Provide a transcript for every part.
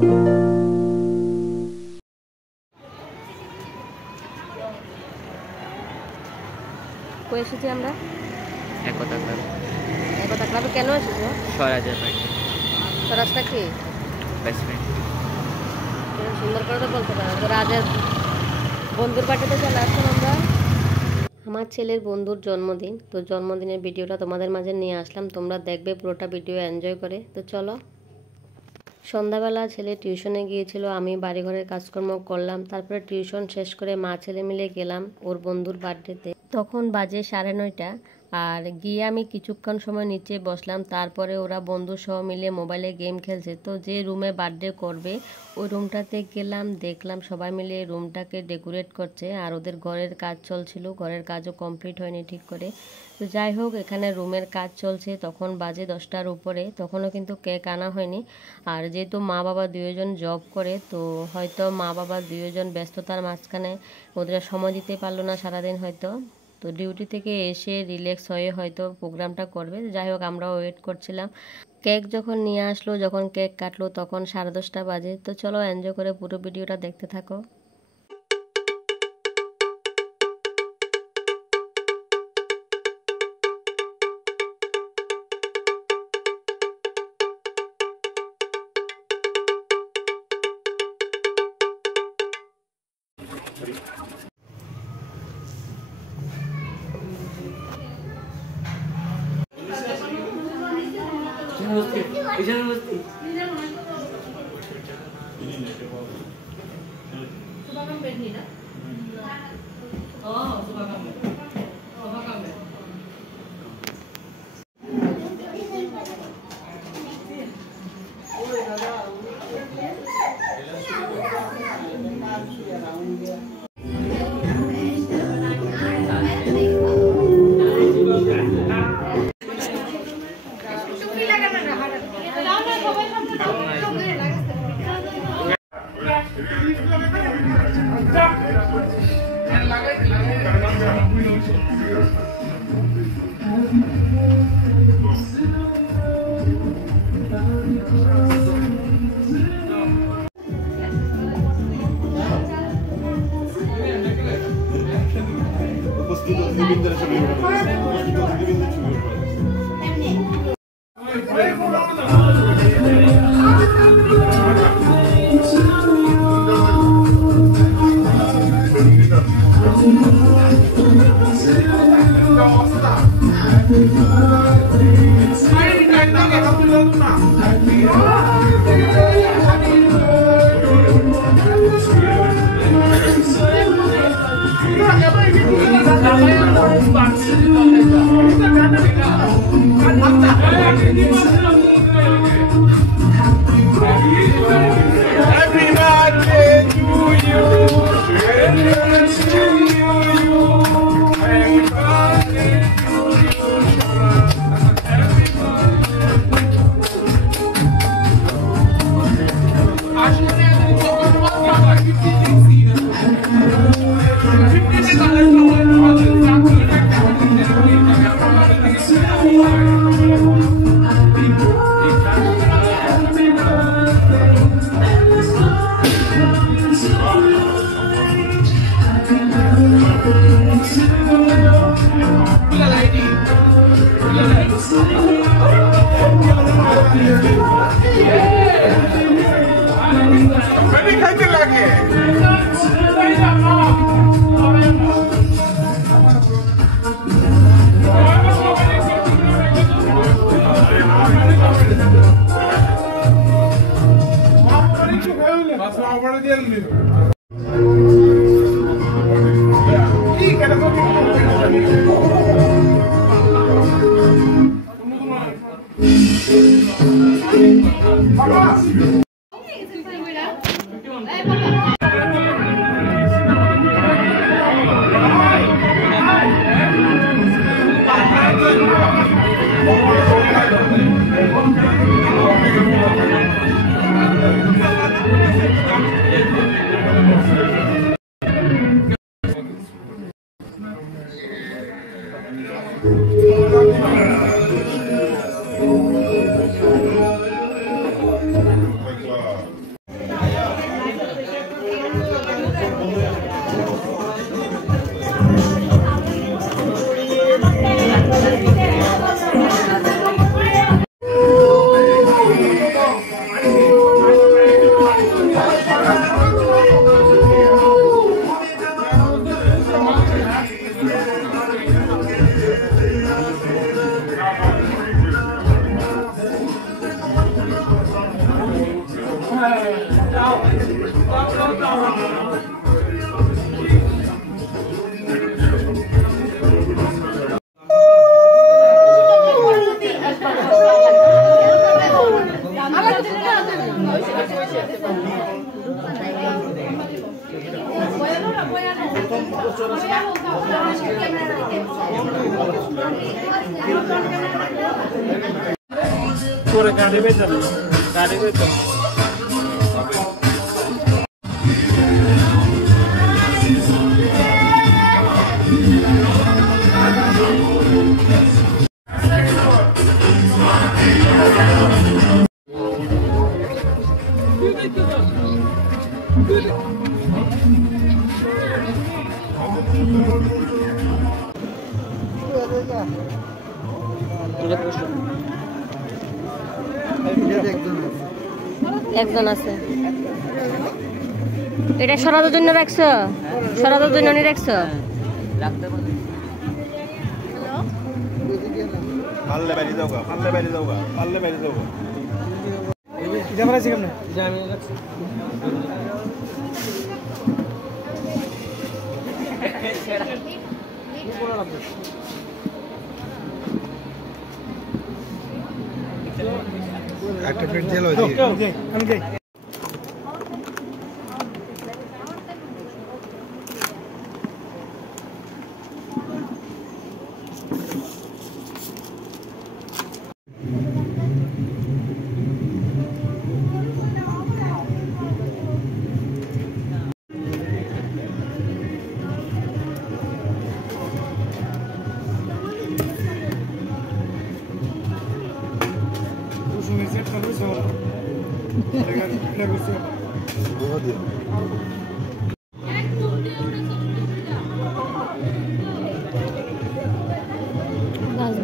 কই এসেছি আমরা? একতা ক্লাব। একতা ক্লাবে কেন এসেছো? স্বরাজের পার্টি। স্বরাজটা কি? Best friend. সুন্দর করে তো বলতে পারো। তো রাজের বন্ধুর পার্টিতে চলে আসলাম আমরা। আমার ছেলের বন্ধুর জন্মদিন, তো জন্মদিনের ভিডিওটা তোমাদের মাঝে নিয়ে আসলাম। তোমরা দেখবে পুরোটা ভিডিও এনজয় করে। তো চলো। সন্ধ্যাবেলা ছেলে টিউশনে গিয়েছিল, আমি বাড়িঘরের কাজকর্ম করলাম। তারপরে টিউশন শেষ করে মা ছেলে মিলে গেলাম ওর বন্ধুর বার্থডেতে। তখন বাজে 9:30, আর গিয়ে আমি কিছুক্ষণ সময় নিচে বসলাম। তারপরে ওরা বন্ধু সহ মিলে মোবাইলে গেম খেলছে। তো যে রুমে বার্থডে করবে ওই রুমটাতে গেলাম, দেখলাম সবাই মিলে রুমটাকে ডেকোরেট করছে, আর ওদের ঘরের কাজ চলছিল, ঘরের কাজও কমপ্লিট হয়নি ঠিক করে। তো যাই হোক, এখানে রুমের কাজ চলছে। তখন বাজে 10টার উপরে, তখনও কিন্তু কেক আনা হয়নি। আর যেহেতু মা বাবা দুইজন জব করে, তো হয়তো মা বাবা দুইজন ব্যস্ততার মাঝখানে ওদের সময় দিতে পারলো না সারাদিন হয়তো। তো ডিউটি থেকে এসে রিল্যাক্স হয়ে হয়তো প্রোগ্রামটা করবে। যাই হোক, আমরাও ওয়েট করছিলাম। কেক যখন নিয়ে আসলো, যখন কেক কাটলো, তখন 10:30 বাজে। তো চলো এনজয় করে পুরো ভিডিওটা দেখতে থাকো। Pura gaड़ी में चल गाड़ी में चल একজন আছে এটা সরানোর জন্য রাখছো সরানোর জন্য নি রাখছো পাল্লে বাইরে যাও গা পাল্লে বাইরে যাও গা পাল্লে বাইরে যাও গা ক্যামেরা আছে কেমনে জানি রাখছি একটা প্লেট জেল হয়ে যায় ওকে ওকে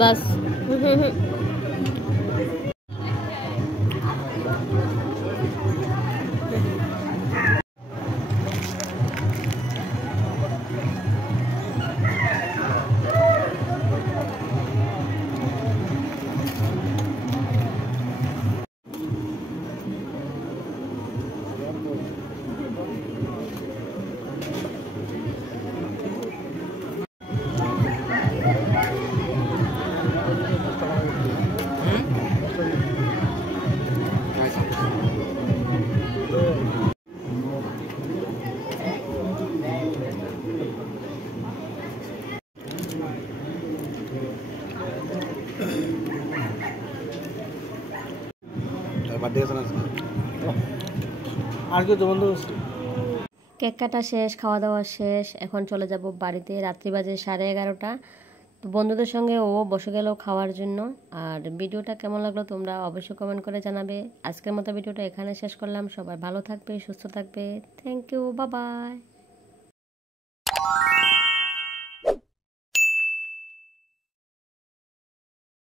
बस কেক কাটা শেষ, খাওয়া দাওয়া শেষ। এখন চলে যাব বাড়িতে। রাত্রি বাজে 11:30। তো বন্ধুদের সঙ্গে ও বসে গেল খাওয়ার জন্য। আর ভিডিওটা কেমন লাগলো তোমরা অবশ্যই কমেন্ট করে জানাবে। আজকের মতো ভিডিওটা এখানে শেষ করলাম। সবাই ভালো থাকবে, সুস্থ থাকবে। Thank you, bye by.